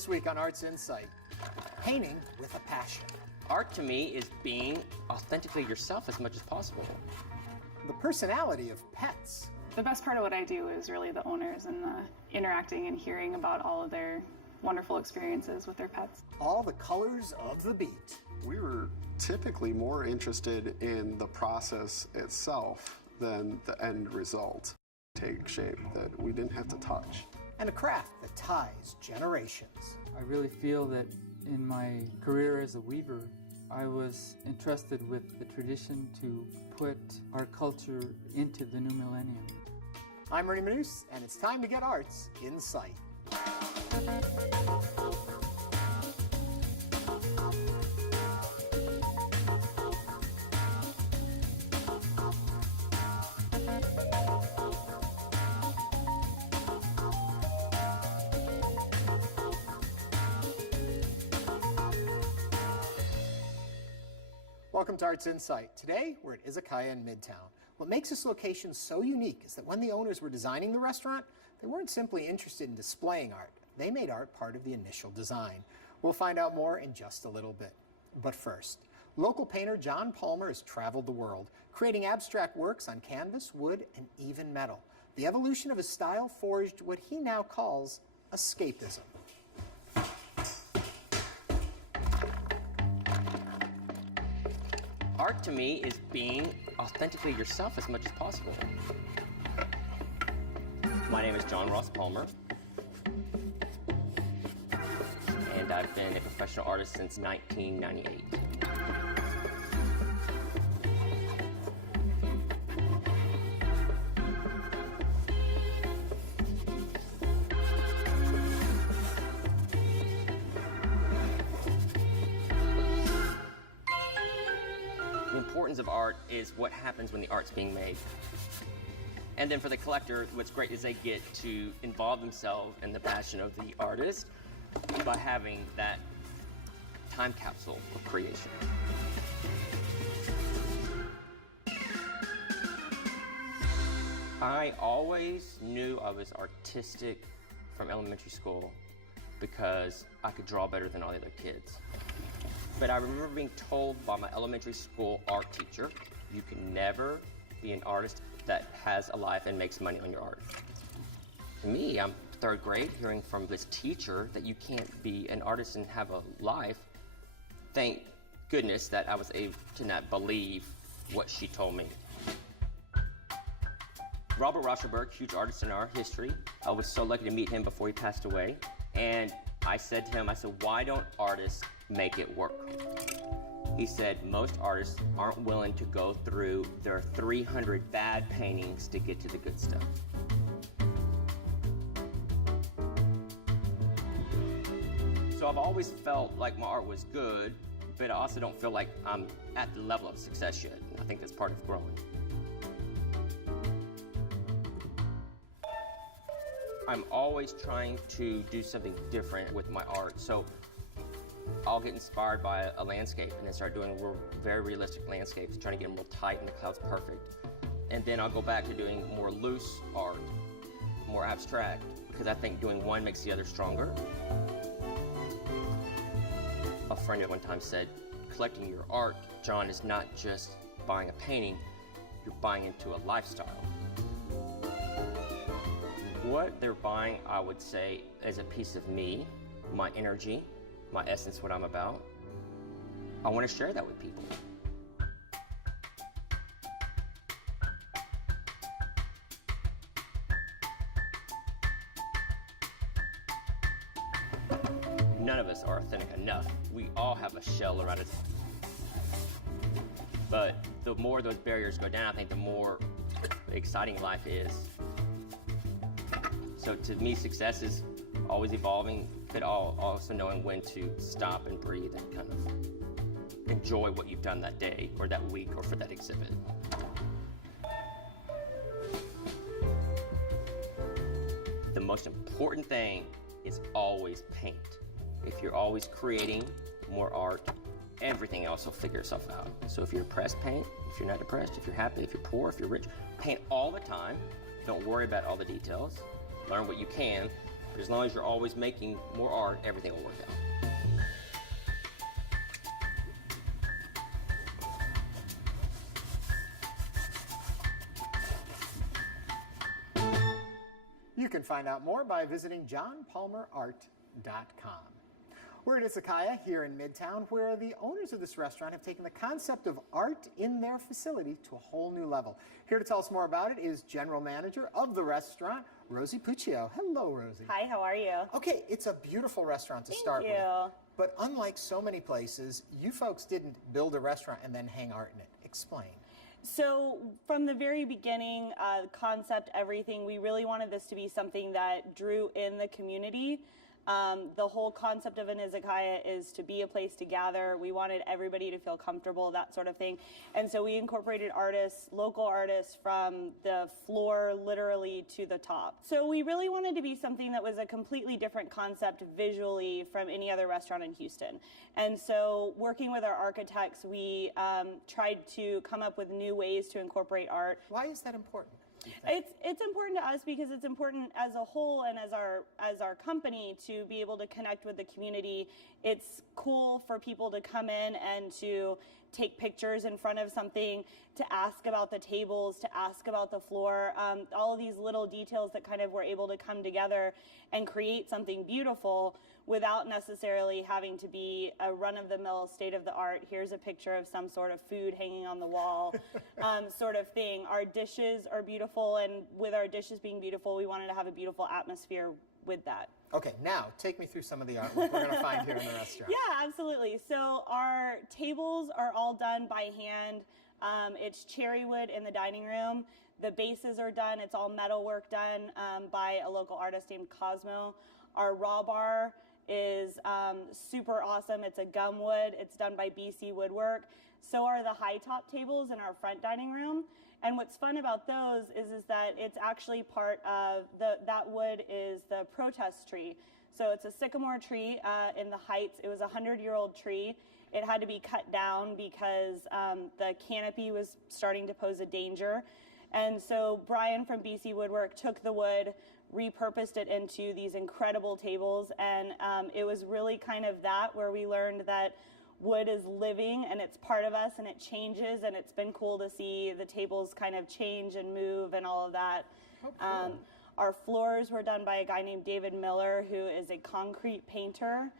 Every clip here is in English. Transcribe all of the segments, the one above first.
This week on Arts InSight, painting with a passion. Art to me is being authentically yourself as much as possible. The personality of pets. The best part of what I do is really the owners and the interacting and hearing about all of their wonderful experiences with their pets. All the colors of the beat. We were typically more interested in the process itself than the end result. Take shape that we didn't have to touch. And a craft that ties generations. I really feel that in my career as a weaver, I was entrusted with the tradition to put our culture into the new millennium. I'm Ernie Manous, and it's time to get Arts InSight. Welcome to Arts InSight. Today, we're at Izakaya in Midtown. What makes this location so unique is that when the owners were designing the restaurant, they weren't simply interested in displaying art. They made art part of the initial design. We'll find out more in just a little bit. But first, local painter John Palmer has traveled the world, creating abstract works on canvas, wood, and even metal. The evolution of his style forged what he now calls escapism. Art to me is being authentically yourself as much as possible. My name is John Ross Palmer, and I've been a professional artist since 1998. The importance of art is what happens when the art's being made. And then for the collector, what's great is they get to involve themselves in the passion of the artist by having that time capsule of creation. I always knew I was artistic from elementary school because I could draw better than all the other kids. But I remember being told by my elementary school art teacher, you can never be an artist that has a life and makes money on your art. To me, I'm third grade hearing from this teacher that you can't be an artist and have a life. Thank goodness that I was able to not believe what she told me. Robert Rauschenberg, huge artist in our history. I was so lucky to meet him before he passed away. And I said to him, why don't artists make it work? He said, most artists aren't willing to go through their 300 bad paintings to get to the good stuff. So I've always felt like my art was good, but I also don't feel like I'm at the level of success yet. And I think that's part of growing. I'm always trying to do something different with my art. So I'll get inspired by a landscape and then start doing very realistic landscapes, trying to get them real tight and the clouds perfect. And then I'll go back to doing more loose art, more abstract, because I think doing one makes the other stronger. A friend at one time said, collecting your art, John, is not just buying a painting, you're buying into a lifestyle. What they're buying, I would say, is a piece of me, my energy, my essence, what I'm about. I want to share that with people. None of us are authentic enough. We all have a shell around us. But the more those barriers go down, I think the more exciting life is. So to me, success is always evolving, but also knowing when to stop and breathe and kind of enjoy what you've done that day or that week or for that exhibit. The most important thing is always paint. If you're always creating more art, everything else will figure itself out. So if you're depressed, paint. If you're not depressed, if you're happy, if you're poor, if you're rich, paint all the time. Don't worry about all the details. Learn what you can, But as long as you're always making more art, everything will work out. You can find out more by visiting johnpalmerart.com. We're at Izakaya here in Midtown, where the owners of this restaurant have taken the concept of art in their facility to a whole new level. Here to tell us more about it is General Manager of the restaurant, Rosie Puccio. Hello, Rosie. Hi, how are you? Okay, it's a beautiful restaurant to start Thank with. you. But unlike so many places, you folks didn't build a restaurant and then hang art in it. Explain. So from the very beginning, concept, everything, we really wanted this to be something that drew in the community. The whole concept of an izakaya is to be a place to gather. We wanted everybody to feel comfortable, that sort of thing. And so we incorporated artists, local artists, from the floor literally to the top. So we really wanted to be something that was a completely different concept visually from any other restaurant in Houston. And so working with our architects, we tried to come up with new ways to incorporate art. Why is that important? It's important to us because it's important as a whole and as our company to be able to connect with the community. It's cool for people to come in and to take pictures in front of something, to ask about the tables, to ask about the floor, all of these little details that kind of were able to come together and create something beautiful without necessarily having to be a run-of-the-mill state-of-the-art, here's a picture of some sort of food hanging on the wall sort of thing. Our dishes are beautiful, and with our dishes being beautiful, we wanted to have a beautiful atmosphere with that. Okay, now take me through some of the artwork we're going to find here in the restaurant. Yeah, absolutely. So our tables are all done by hand. It's cherry wood in the dining room. The bases are done. It's all metal work done by a local artist named Cosmo. Our raw bar is super awesome. It's a gum wood. It's done by BC Woodwork. So are the high top tables in our front dining room. And what's fun about those is that it's actually part of that wood is the protest tree. So it's a sycamore tree in the Heights. It was a 100-year-old tree. It had to be cut down because the canopy was starting to pose a danger. And so Brian from BC Woodwork took the wood, repurposed it into these incredible tables, and it was really kind of that where we learned that wood is living and it's part of us and it changes, and it's been cool to see the tables kind of change and move and all of that. Oh, cool. Our floors were done by a guy named David Miller, who is a concrete painter,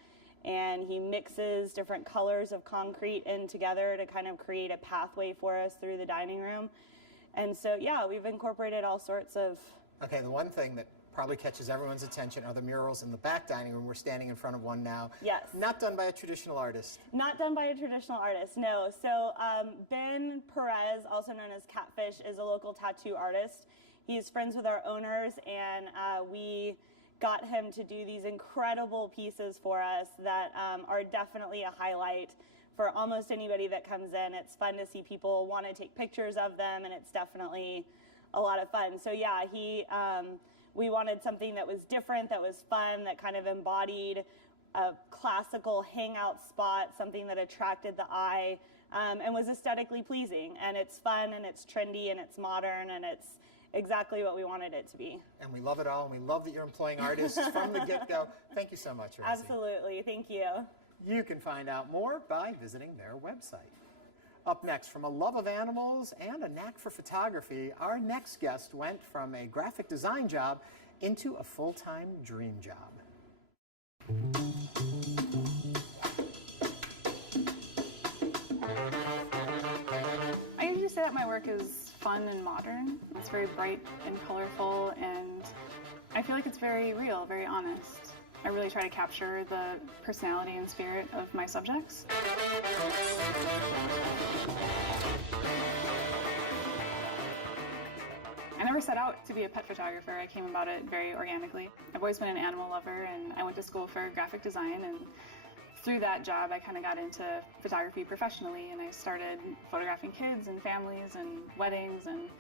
and he mixes different colors of concrete in together to kind of create a pathway for us through the dining room. And so, yeah, we've incorporated all sorts of... Okay, the one thing that probably catches everyone's attention are the murals in the back dining room. We're standing in front of one now. Yes. Not done by a traditional artist. Not done by a traditional artist, no. So Ben Perez, also known as Catfish, is a local tattoo artist. He's friends with our owners, and we got him to do these incredible pieces for us that are definitely a highlight for almost anybody that comes in. It's fun to see people want to take pictures of them, and it's definitely a lot of fun. So yeah, we wanted something that was different, that was fun, that kind of embodied a classical hangout spot, something that attracted the eye, and was aesthetically pleasing. And it's fun, and it's trendy, and it's modern, and it's exactly what we wanted it to be. And we love it all, and we love that you're employing artists from the get-go. Thank you so much, Rosie. Absolutely, thank you. You can find out more by visiting their website. Up next, from a love of animals and a knack for photography, our next guest went from a graphic design job into a full-time dream job. I usually say that my work is fun and modern. It's very bright and colorful, and I feel like it's very real, very honest. I really try to capture the personality and spirit of my subjects. I never set out to be a pet photographer. I came about it very organically. I've always been an animal lover, and I went to school for graphic design, and through that job I kind of got into photography professionally, and I started photographing kids and families and weddings, and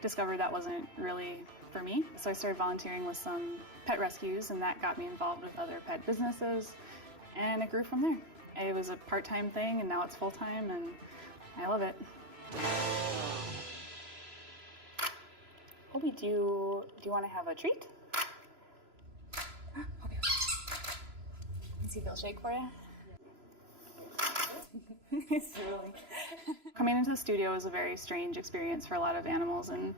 discovered that wasn't really for me. So I started volunteering with some pet rescues, and that got me involved with other pet businesses, and it grew from there. It was a part-time thing, and now it's full-time, and I love it. Obi, do you want to have a treat? see if it'll shake for you. It's really... Coming into the studio is a very strange experience for a lot of animals, and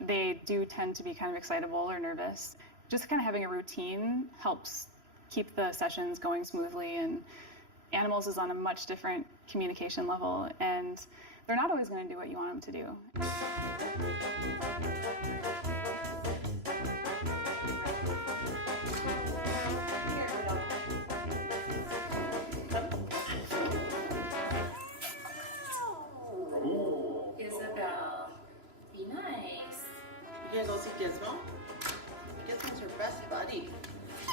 they do tend to be kind of excitable or nervous. Just kind of having a routine helps keep the sessions going smoothly, and animals is on a much different communication level, and they're not always going to do what you want them to do. Isabel, be nice. You gonna go see Gizmo? Gizmo's your best buddy.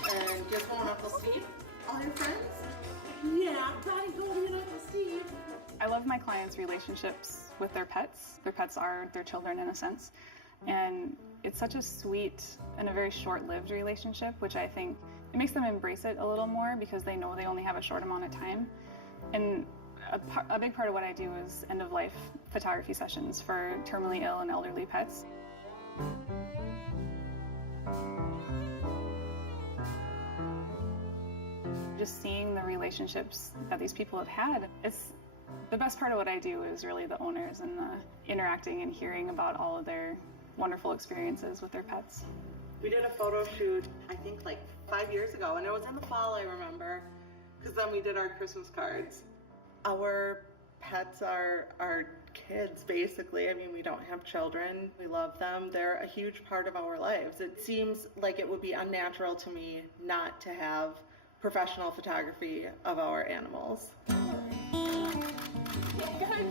And Gizmo and Uncle Steve, all your friends? Yeah, Buddy, go to Uncle Steve. I love my clients' relationships with their pets. Their pets are their children in a sense. And it's such a sweet and a very short-lived relationship, which I think it makes them embrace it a little more because they know they only have a short amount of time. And a big part of what I do is end-of-life photography sessions for terminally ill and elderly pets. Just seeing the relationships that these people have had, it's the best part of what I do is really the owners and the interacting and hearing about all of their wonderful experiences with their pets. We did a photo shoot, I think like 5 years ago, and it was in the fall, I remember, because then we did our Christmas cards. Our pets are our kids, basically. I mean, we don't have children. We love them. They're a huge part of our lives. It seems like it would be unnatural to me not to have professional photography of our animals. Good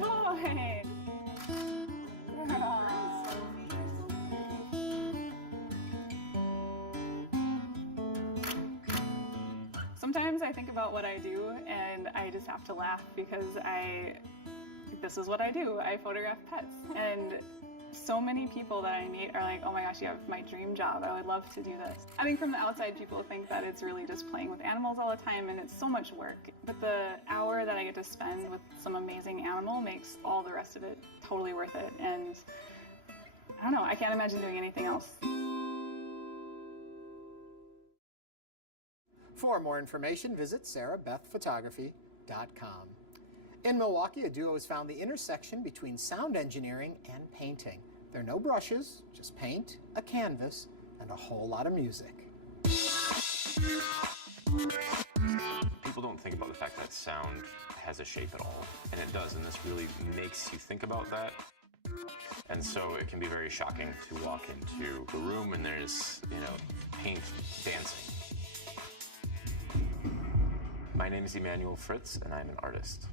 boy! Sometimes I think about what I do and I just have to laugh because this is what I do. I photograph pets. And so many people that I meet are like, oh my gosh, you have my dream job. I would love to do this. I think from the outside, people think that it's really just playing with animals all the time and it's so much work. But the hour that I get to spend with some amazing animal makes all the rest of it totally worth it. And I don't know, I can't imagine doing anything else. For more information, visit sarahbethphotography.com. In Milwaukee, a duo has found the intersection between sound engineering and painting. There are no brushes, just paint, a canvas, and a whole lot of music. People don't think about the fact that sound has a shape at all, and it does, and this really makes you think about that. And so it can be very shocking to walk into a room and there's, paint dancing. My name is Emmanuel Fritz, and I'm an artist.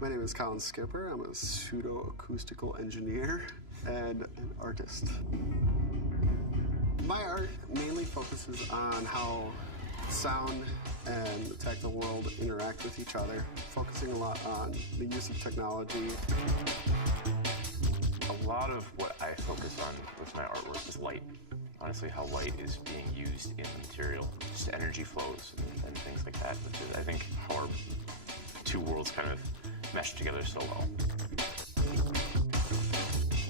My name is Colin Skipper. I'm a pseudo-acoustical engineer and an artist. My art mainly focuses on how sound and the tactile world interact with each other, focusing a lot on the use of technology. A lot of what I focus on with my artwork is light. Honestly, how light is being used in the material, just energy flows and things like that, which is, I think, how our two worlds kind of mesh together so well.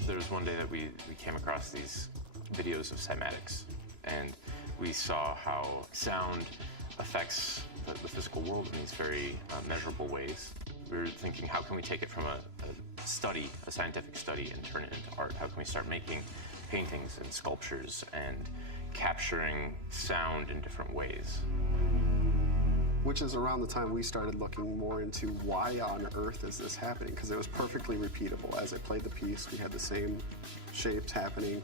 There was one day that we came across these videos of cymatics, and we saw how sound affects the physical world in these very measurable ways. We were thinking, how can we take it from a scientific study, and turn it into art? How can we start making paintings and sculptures and capturing sound in different ways? Which is around the time we started looking more into why on earth is this happening, because it was perfectly repeatable. As I played the piece, we had the same shapes happening,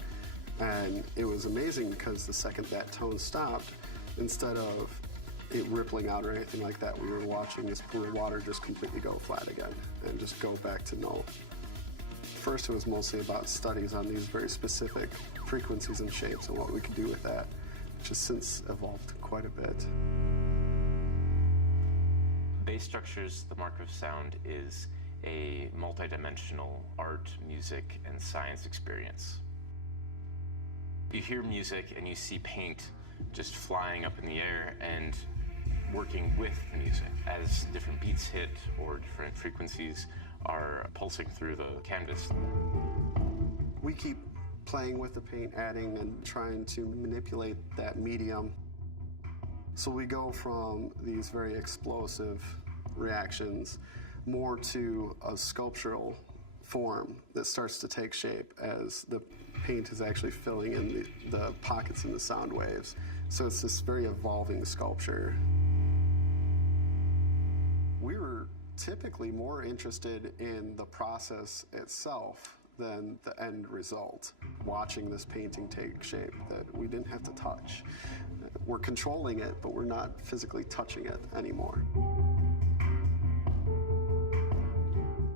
and it was amazing because the second that tone stopped, instead of it rippling out or anything like that, we were watching this pool of water just completely go flat again and just go back to null. First, it was mostly about studies on these very specific frequencies and shapes and what we could do with that, which has since evolved quite a bit. Bass Structures, the Mark of Sound, is a multidimensional art, music, and science experience. You hear music and you see paint just flying up in the air and working with the music. As different beats hit or different frequencies are pulsing through the canvas. We keep playing with the paint, adding and trying to manipulate that medium. So we go from these very explosive reactions more to a sculptural form that starts to take shape as the paint is actually filling in the pockets in the sound waves. So it's this very evolving sculpture. We were typically more interested in the process itself than the end result. Watching this painting take shape that we didn't have to touch. We're controlling it, but we're not physically touching it anymore.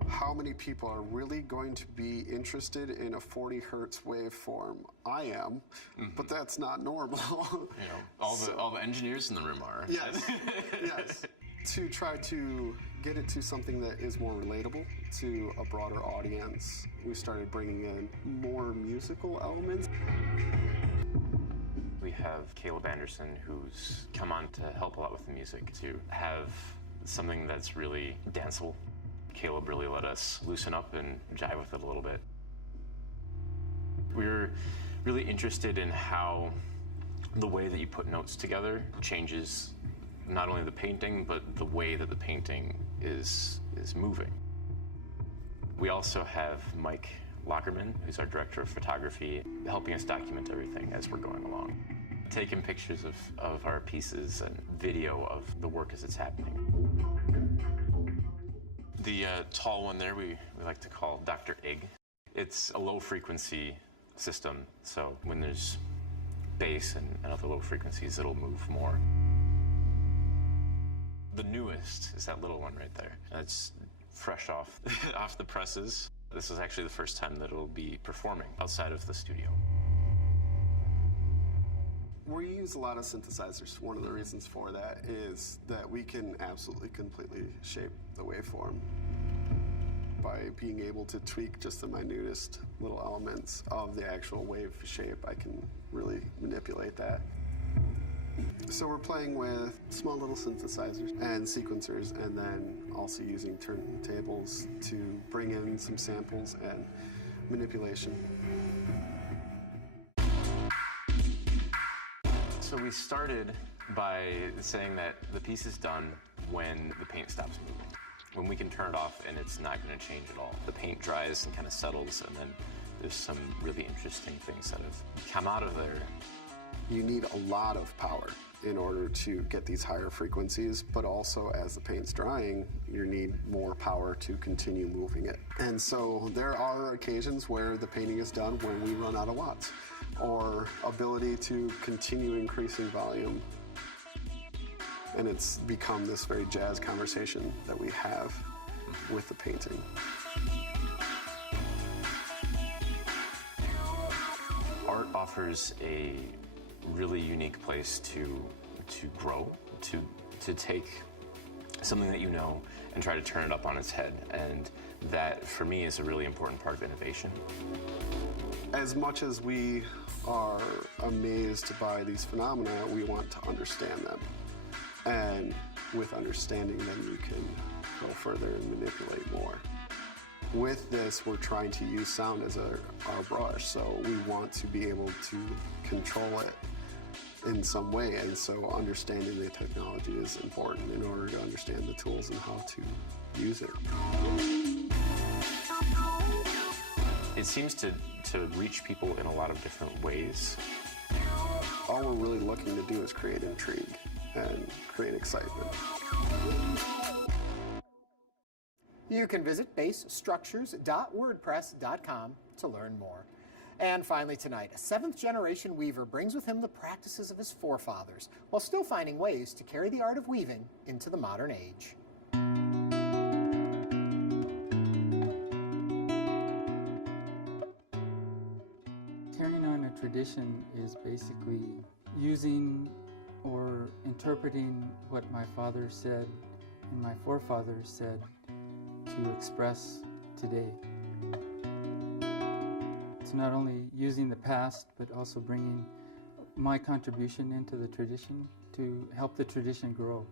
How many people are really going to be interested in a 40 hertz waveform? I am, but that's not normal. All the engineers in the room are. Yes, yes. To try to get it to something that is more relatable to a broader audience, we started bringing in more musical elements. We have Caleb Anderson, who's come on to help a lot with the music, to have something that's really danceable. Caleb really let us loosen up and jive with it a little bit. We were really interested in how the way that you put notes together changes not only the painting, but the way that the painting is moving. We also have Mike Lockerman, who's our director of photography, helping us document everything as we're going along. Taking pictures of our pieces and video of the work as it's happening. The tall one there we like to call Dr. Egg. It's a low frequency system, so when there's bass and other low frequencies, it'll move more. The newest is that little one right there. It's fresh off the presses. This is actually the first time that it'll be performing outside of the studio. We use a lot of synthesizers. One of the reasons for that is that we can absolutely completely shape the waveform by being able to tweak just the minutest little elements of the actual wave shape. I can really manipulate that. So we're playing with small little synthesizers and sequencers, and then also using turntables to bring in some samples and manipulation. So we started by saying that the piece is done when the paint stops moving. When we can turn it off and it's not going to change at all. The paint dries and kind of settles, and then there's some really interesting things that have come out of there. You need a lot of power in order to get these higher frequencies, but also as the paint's drying, you need more power to continue moving it. And so there are occasions where the painting is done when we run out of watts, or ability to continue increasing volume. And it's become this very jazz conversation that we have with the painting. Art offers a really unique place to grow, to take something that you know and try to turn it up on its head. And that, for me, is a really important part of innovation. As much as we are amazed by these phenomena, we want to understand them. And with understanding them, you can go further and manipulate more. With this, we're trying to use sound as our brush, so we want to be able to control it in some way, and so understanding the technology is important in order to understand the tools and how to use it. It seems to reach people in a lot of different ways. All we're really looking to do is create intrigue and create excitement. You can visit basestructures.wordpress.com to learn more. And finally tonight, a 7th-generation weaver brings with him the practices of his forefathers, while still finding ways to carry the art of weaving into the modern age. Carrying on a tradition is basically using or interpreting what my father said and my forefathers said to express today. It's not only using the past, but also bringing my contribution into the tradition to help the tradition grow.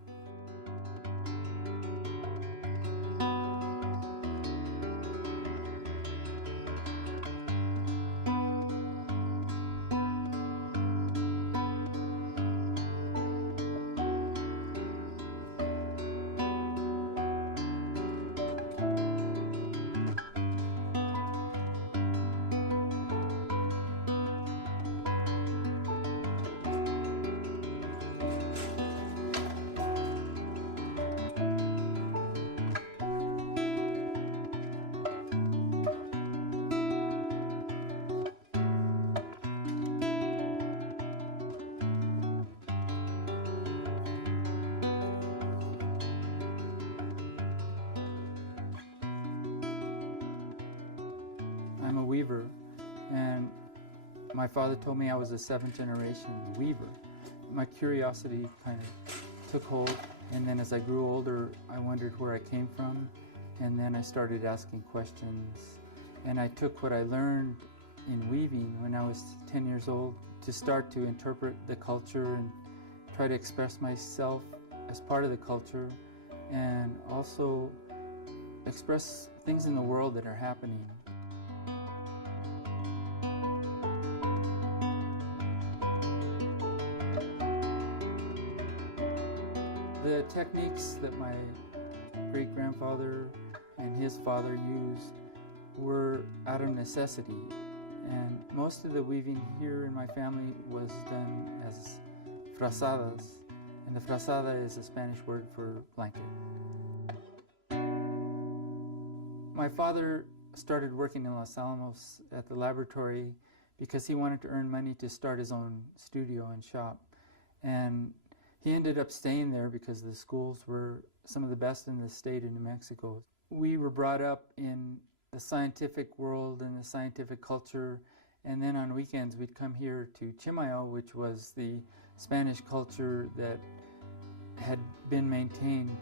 I'm a weaver, and my father told me I was a 7th generation weaver. My curiosity kind of took hold, and then as I grew older, I wondered where I came from, and then I started asking questions, and I took what I learned in weaving when I was 10 years old to start to interpret the culture and try to express myself as part of the culture, and also express things in the world that are happening. The techniques that my great-grandfather and his father used were out of necessity, and most of the weaving here in my family was done as frazadas, and the frazada is a Spanish word for blanket. My father started working in Los Alamos at the laboratory because he wanted to earn money to start his own studio and shop, and he ended up staying there because the schools were some of the best in the state of New Mexico. We were brought up in the scientific world and the scientific culture, and then on weekends we'd come here to Chimayo, which was the Spanish culture that had been maintained.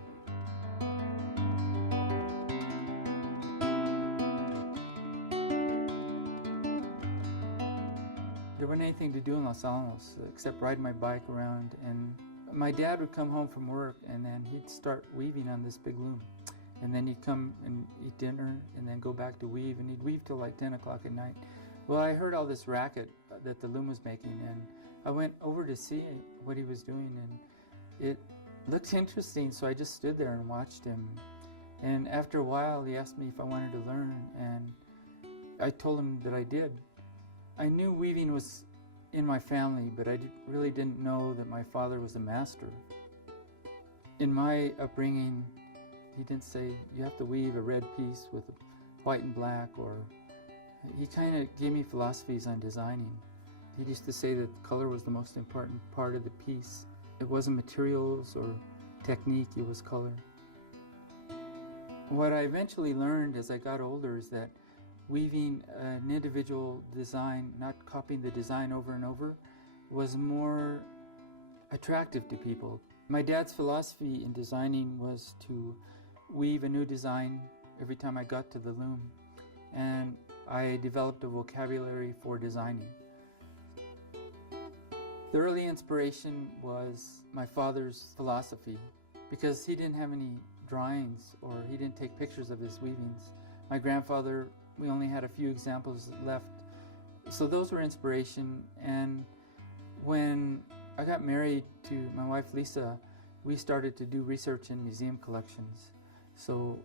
There wasn't anything to do in Los Alamos except ride my bike around, and my dad would come home from work and then he'd start weaving on this big loom. And then he'd come and eat dinner and then go back to weave, and he'd weave till like 10 o'clock at night. Well, I heard all this racket that the loom was making, and I went over to see what he was doing, and it looked interesting, so I just stood there and watched him. And after a while, he asked me if I wanted to learn, and I told him that I did. I knew weaving was in my family, but I really didn't know that my father was a master. In my upbringing, he didn't say, you have to weave a red piece with white and black, or he kind of gave me philosophies on designing. He used to say that color was the most important part of the piece. It wasn't materials or technique, it was color. What I eventually learned as I got older is that weaving an individual design, not copying the design over and over, was more attractive to people. My dad's philosophy in designing was to weave a new design every time I got to the loom, and I developed a vocabulary for designing. The early inspiration was my father's philosophy, because he didn't have any drawings or he didn't take pictures of his weavings. My grandfather, we only had a few examples left, so those were inspiration. And when I got married to my wife Lisa, we started to do research in museum collections. So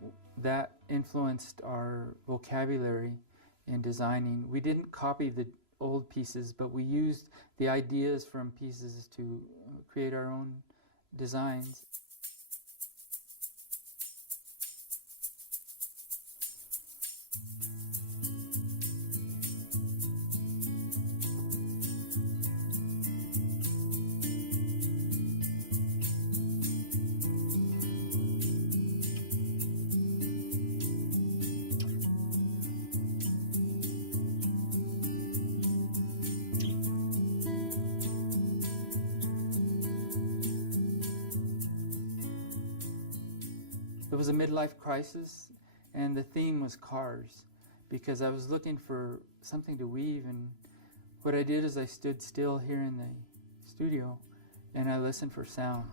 that influenced our vocabulary in designing. We didn't copy the old pieces, but we used the ideas from pieces to create our own designs. It was a midlife crisis, and the theme was cars, because I was looking for something to weave, and what I did is I stood still here in the studio and I listened for sound.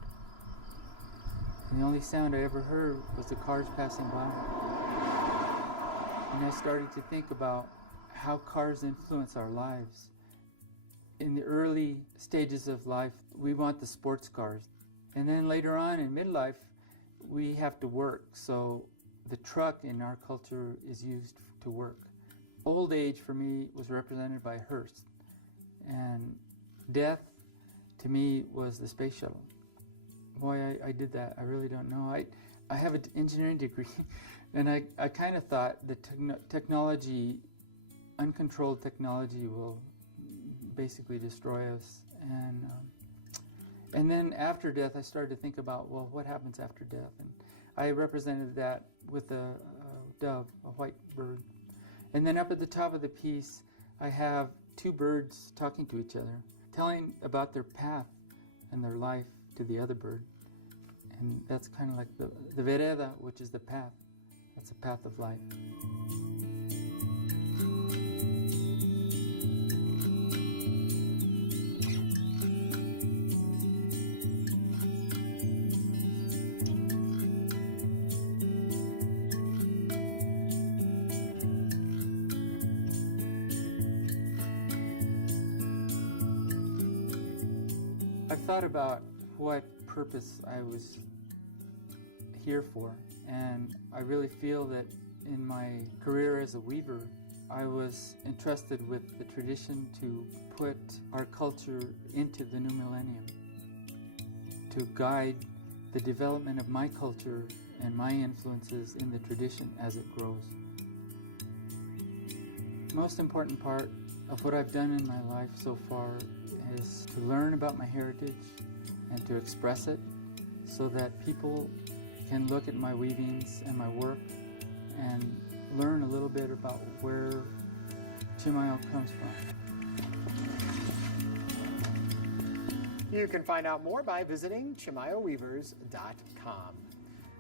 And the only sound I ever heard was the cars passing by. And I started to think about how cars influence our lives. In the early stages of life, we want the sports cars. And then later on in midlife, we have to work, so the truck in our culture is used to work. Old age for me was represented by a hearse, and death to me was the space shuttle. Boy, I did that. I really don't know. I have an engineering degree, and I kind of thought the technology, uncontrolled technology, will basically destroy us. And then after death, I started to think about, well, what happens after death? And I represented that with a dove, a white bird. And then up at the top of the piece, I have two birds talking to each other, telling about their path and their life to the other bird. And that's kind of like the vereda, which is the path. That's a path of life. I've thought about what purpose I was here for, and I really feel that in my career as a weaver, I was entrusted with the tradition to put our culture into the new millennium, to guide the development of my culture and my influences in the tradition as it grows. The most important part of what I've done in my life so far is to learn about my heritage and to express it so that people can look at my weavings and my work and learn a little bit about where Chimayo comes from. You can find out more by visiting chimayoweavers.com.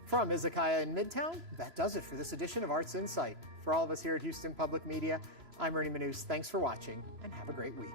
From Izakaya in Midtown, that does it for this edition of Arts Insight. For all of us here at Houston Public Media, I'm Ernie Manous. Thanks for watching, and have a great week.